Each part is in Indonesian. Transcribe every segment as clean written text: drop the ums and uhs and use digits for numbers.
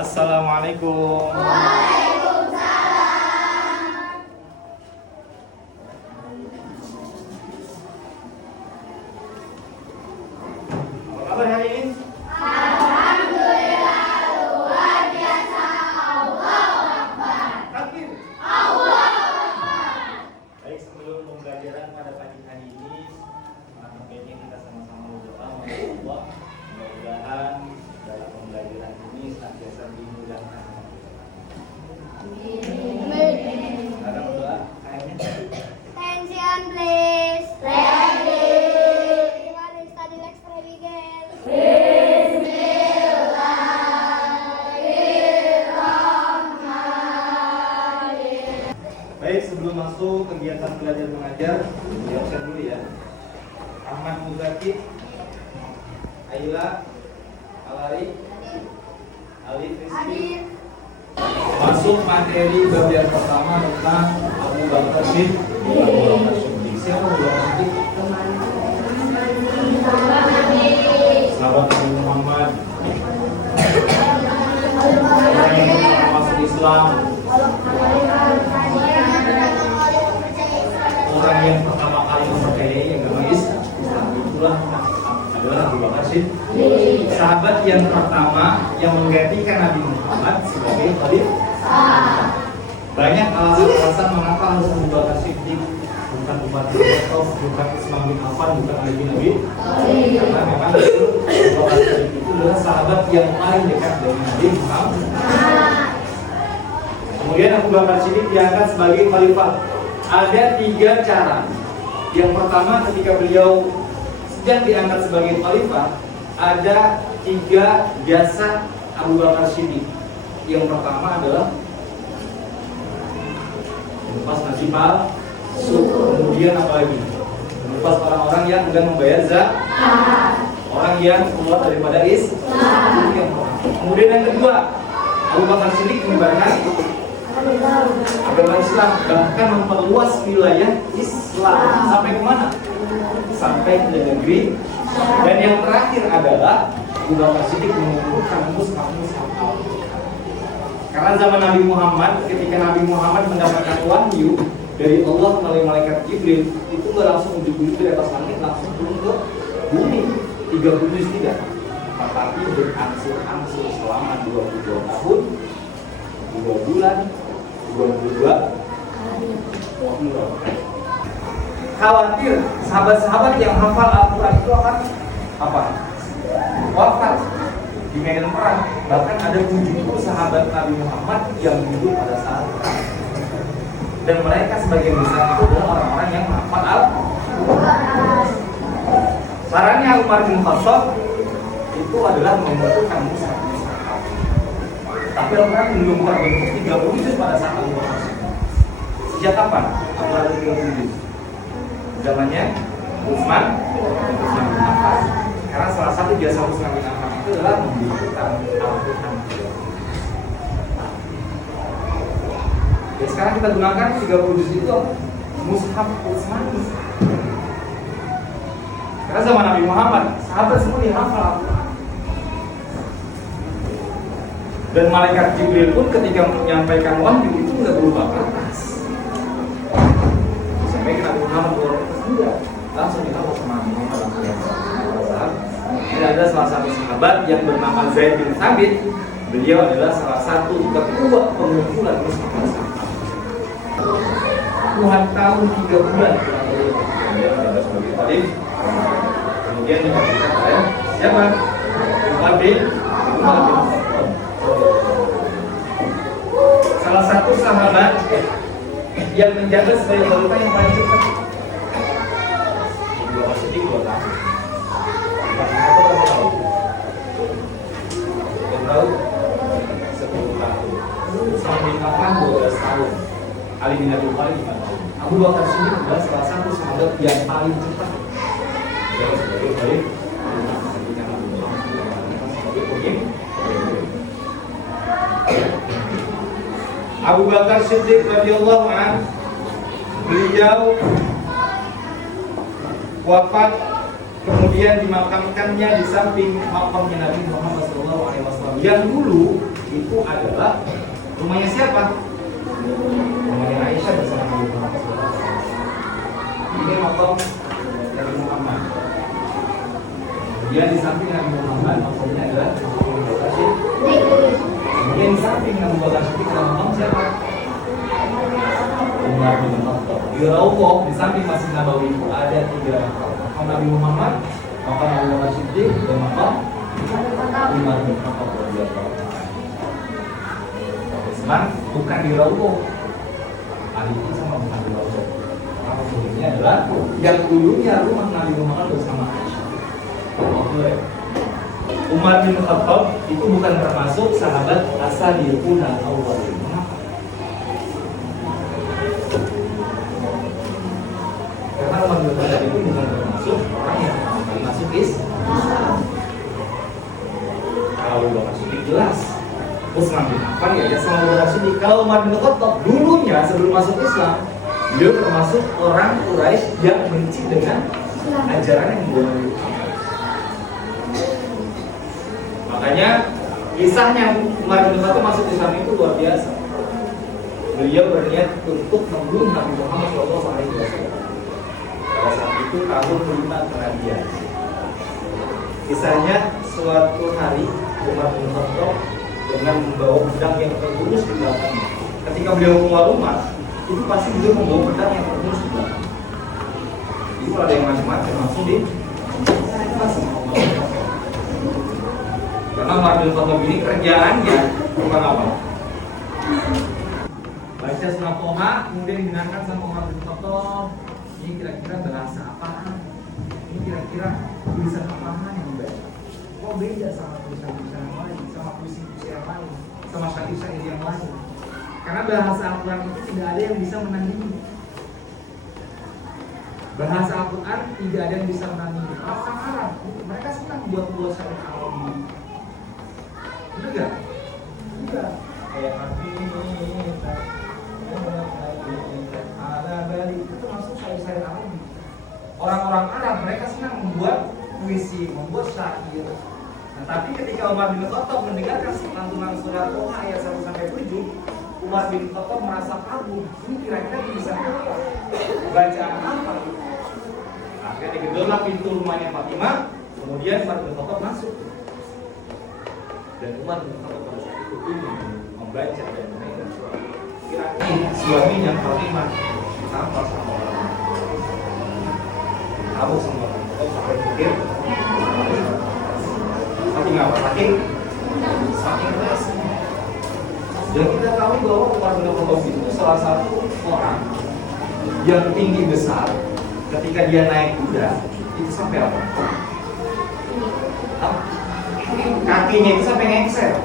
Assalamualaikum. Apa kabar hari ini? Takbir. Baik, sebelum pembelajaran pada pagi hari ini, baiknya kita sama-sama berdoa memohon Allah mudah-mudahan dalam pembelajaran ini senantiasa dimudahkan. Ada berdoa kayaknya. Attention please. Ready. Everybody study next ready again. Baik, sebelum masuk kegiatan belajar mengajar, diabsen dulu ya. Ahmad Muzaki, Ayla, Alari, Alif Rizky. Masuk materi bab yang pertama tentang Abu Bakar Siddiq. Siapa Abu Bakar Siddiq? Sahabat Nabi Muhammad. Orang yang pertama masuk Islam. Orang yang pertama kali mempercayai agama Islam, itulah adalah Abu Bakar Siddiq. Sahabat yang pertama yang menggantikan Nabi Muhammad sebagai khalifah. Banyak alasan-alasan mengapa harus Abu Bakar Siddiq, bukan Umar bin Khattab, bukan Utsman bin Affan, bukan Ali bin Abi. Karena memang itu Abu Bakar Siddiq itu adalah sahabat yang paling dekat dengan Nabi Muhammad. Kemudian Abu Bakar Siddiq diangkat sebagai khalifah. Ada 3 cara. Yang pertama, ketika beliau sedang diangkat sebagai khalifah, ada 3 jasa Abu Bakar Siddiq. Yang pertama adalah melepas nasib palsu. Kemudian apa lagi? Melepas orang-orang yang enggan membayar zakat, orang yang keluar daripada Islam. Kemudian yang kedua, Abu Bakar Siddiq menyebarkan agama Islam, bahkan memperluas wilayah Islam sampai kemana? Sampai ke negeri. Dan yang terakhir adalah Abu Bakar Siddiq mengumpulkan mushaf-mushaf Al-Quran. Karena zaman Nabi Muhammad, ketika Nabi Muhammad mendapatkan wahyu dari Allah melalui malaikat Jibril, itu nggak langsung ujuk-ujuk dari atas langit, langsung turun ke bumi 30 juz tidak, tetapi berangsur-angsur selama 22 tahun, 2 bulan, 22 khawatir sahabat-sahabat yang hafal Al-Quran itu akan apa? Wafat di medan perang. Bahkan ada 70 sahabat Nabi Muhammad yang hidup pada saat perang. Dan mereka sebagian besar itu adalah orang-orang yang hafal Al-Quran. Sarannya Umar bin Khattab itu adalah membutuhkan mushaf. Tapi Al-Quran belum terbentuk 30 juz pada saat Abu Bakar Siddiq. Sejak kapan Al-Quran 30 juz? Zamannya Utsman bin Affan. Karena salah satu jasa Utsman bin Affan itu adalah membukukan Al-Quran. Ya, sekarang kita gunakan 30 juz itu mushaf Utsman. Karena zaman Nabi Muhammad, sahabat semua dihafal Al-Quran. Dan malaikat Jibril pun ketika menyampaikan wahyu itu nggak berubah kertas. Sampai Nabi Muhammad berubah kertas langsung dihafal sama Nabi Muhammad langsung dihafal. Ini adalah salah satu sahabat yang bernama Zaid bin Thabit. Beliau adalah salah satu ketua pengumpulan mushaf. Puluhan tahun 3 bulan beliau ada sebagai khalifah. Kemudian diberikan oleh siapa? Umar bin Khattab. Salah satu sahabat yang menjaga sebagai khalifah yang paling cepat. Abu Bakar Siddiq 2 tahun. Berapa tahun? 10 tahun. Utsman bin Affan 12 tahun. Ali bin Abi Thalib 5 tahun. Abu Bakar Siddiq adalah salah satu sahabat yang paling cepat. Dia sebagai khalifah. Abu Bakar Siddiq radhiyallahu anhu, beliau wafat kemudian dimakamkannya di samping makamnya Nabi Muhammad SAW. Yang dulu itu adalah rumahnya siapa? Rumahnya Aisyah bersama Nabi Muhammad SAW. Ini makom Nabi Muhammad. Kemudian di samping Nabi Muhammad makomnya adalah Abu Bakar Siddiq. Kemudian di samping Abu Bakar Siddiq ada makom siapa? Umar bin Khattab. Di Raudhah di samping Masjid Nabawi itu ada 3 makam Nabi Muhammad, makam Abu Bakar Siddiq, dan makam Umar bin Khattab. Cuman bukan di Raudhah. Hari ini sama bukan di Raudhah. Maka ini adalah yang dulunya rumah Nabi Muhammad bersama Aisyah. Umar bin Khattab itu bukan termasuk sahabat as-sabiquna al-awwalun. Karena Umar bin Khattab itu bukan termasuk orang yang masuk Islam. Kalau Bakar Siddiq jelas, Utsman bin Affan ya sama Bakar Siddiq. Kalau Umar bin Khattab dulunya sebelum masuk Islam, beliau termasuk orang Quraisy yang benci dengan ajaran yang dibawa. Makanya kisahnya Umar bin Khattab masuk Islam itu luar biasa. Beliau berniat untuk membunuh Nabi Muhammad SAW. Pada saat itu tahun 5 kenabian. Kisahnya suatu hari Umar bin Khattab dengan membawa pedang yang terlurus di belakangnya. Ketika beliau keluar rumah, itu pasti beliau membawa pedang yang terlurus di belakang. Jadi kalau ada yang macam-macam langsung di karena Umar bin Khattab ini kerjaannya bukan apa? Baca surah Toha, kemudian didengarkan sama Umar bin Khattab. Ini kira-kira bahasa apaan? Ini kira-kira tulisan apaan yang dibaca? Oh beda sama tulisan-tulisan yang lain, sama puisi-puisi yang lain, sama syair-syair yang lain. Karena bahasa Al-Quran itu tidak ada yang bisa menandingi. Bahasa Al-Quran tidak ada yang bisa menandingi. Orang Arab, mereka senang buat syair Arabi. Benar gak? Iya. Kayak ada balik itu masuk syair-syair Arabi. Orang-orang Arab mereka senang membuat puisi, membuat syair. Nah, tapi ketika Umar bin Khattab mendengarkan lantunan surah Toha ayat 1 sampai 7, Umar bin Khattab merasa kagum. Ini kira-kira bisa apa? Bacaan apa? Akhirnya digedorlah pintu rumahnya Fatimah. Kemudian Umar bin Khattab masuk. Dan Umar bin Khattab pada saat itu ingin membaca dan mendengar surah. Kira-kira suaminya Fatimah tampak sama orang. Kamu sama orang sampai pikir saking apa? Saking keras. Dan kita tahu bahwa Umar bin Khattab itu salah satu orang yang tinggi besar. Ketika dia naik kuda itu sampai apa? Kakinya itu sampai ngengser.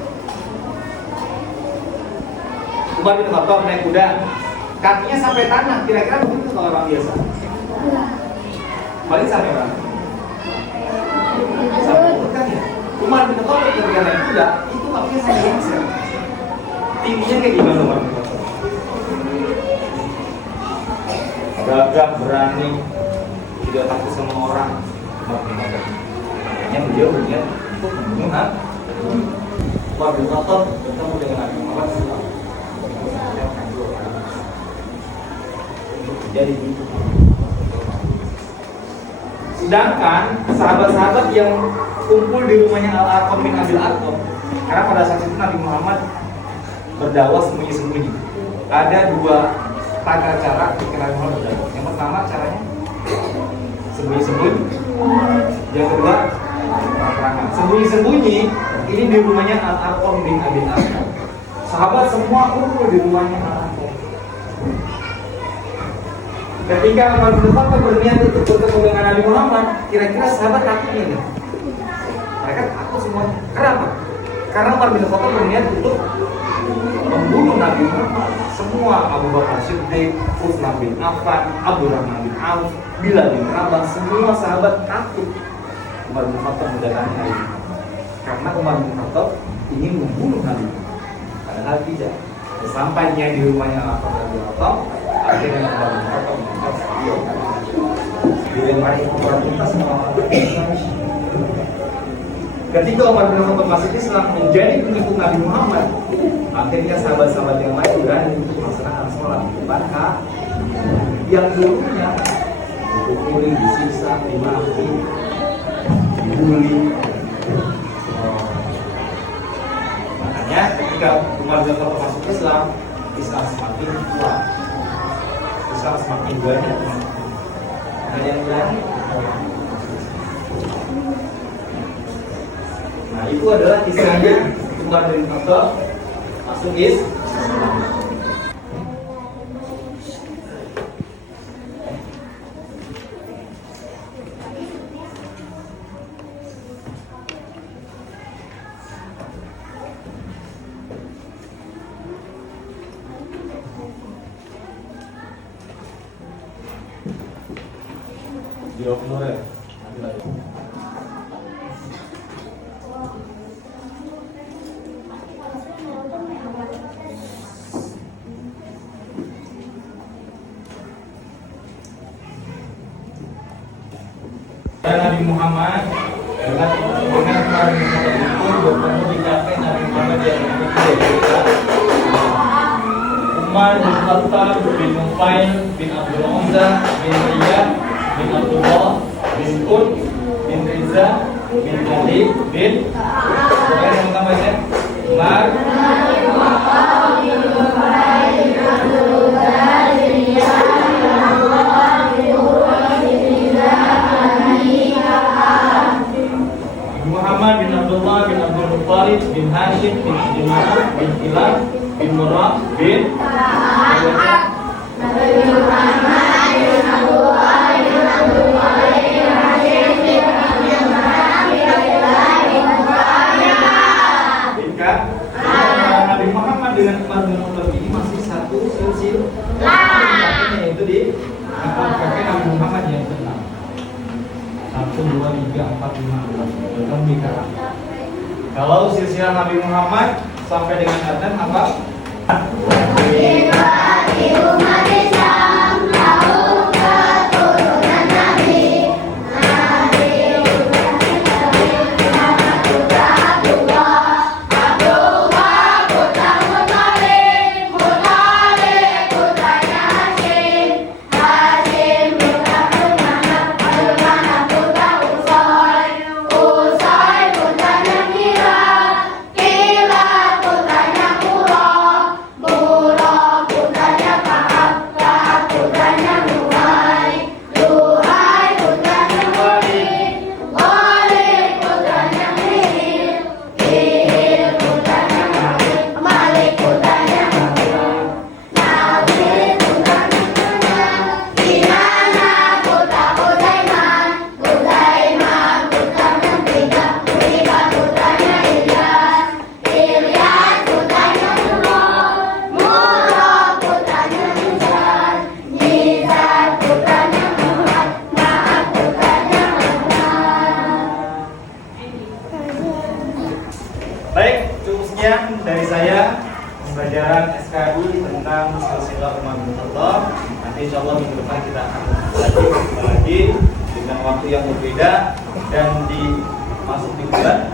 Umar bin Khattab naik kuda, kakinya sampai tanah. Kira-kira begitu kalau orang biasa? Paling sampai berapa? Sampai bukan ya? Umar bin Khattab ketika naik kuda itu kakinya sampai ngengser. Tingginya kayak gimana Umar bin Khattab? Gagah, berani, tidak takut sama orang. Umar bin Khattab. Makanya beliau berniat untuk membunuh Umar bin Khattab bertemu dengan Nabi Muhammad SAW. Jadi sedangkan sahabat-sahabat yang kumpul di rumahnya Al-Arqam bin Abil Arqam, karena pada saat itu Nabi Muhammad berdakwah sembunyi-sembunyi. Ada 2 tata cara ketika Nabi Muhammad berdakwah. Yang pertama caranya sembunyi-sembunyi. Yang kedua terang-terangan. Sembunyi-sembunyi ini di rumahnya Al-Arqam bin Abil Arqam. Sahabat semua kumpul di rumahnya Al-Arqam. Ketika Umar bin Khattab berniat untuk bertemu dengan Nabi Muhammad, kira-kira sahabat takut nggak? Mereka takut semuanya. Kenapa? Karena Umar bin Khattab berniat untuk membunuh Nabi Muhammad. Semua Abu Bakar Siddiq, Utsman bin Affan, Abdurrahman bin Auf, Bilal bin Rabah, semua sahabat takut Umar bin Khattab mendatangi Nabi Muhammad. Karena Umar bin Khattab ingin membunuh Nabi Muhammad. Padahal tidak. Sesampainya di rumahnya Al-Arqam bin Arqam, akhirnya Umar bin Khattab dilempari kotoran tuntas sama orang. ketika Umar bin Khattab masuk Islam menjadi pengikut Nabi Muhammad, akhirnya sahabat-sahabat yang lain berani untuk melaksanakan sholat di depan Ka'bah. Yang dulunya dipukulin, disiksa, dimaki, dibully. Makanya ketika Umar bin Khattab masuk Islam, Islam semakin kuat, Islam semakin banyak. Dan yang lain, nah itu adalah kisahnya Umar bin Khattab masuk Islam. Jawab dulu ya. Nabi Muhammad dengan Umar bin Khattab itu bertemu di kafe Nabi Muhammad yang berikutnya. Umar bin Khattab bin Nufail bin Abdul Uzza bin Riyad bin Abdullah bin Qud bin Riza bin Khalid bin yang pertama ya Umar Muhammad bin Abdullah bin Abdul Muttalib bin Hashim bin Jum'ah bin Kilab bin Murrah bin Nabi Muhammad dengan Umar bin Khattab ini masih satu silsilah, yaitu di kakek Nabi Muhammad yang ke-6. 1, 2, 3, 4, 5, 6 bertemu di kakek. Kalau silsilah Nabi Muhammad sampai dengan adzan apa? Umat Islam tahu keturunan Nabi. Baik, cukup sekian dari saya pembelajaran SKI tentang silsilah Umar bin Khattab. Nanti insya Allah minggu depan kita akan lagi dengan waktu yang berbeda dan di masuk di bulan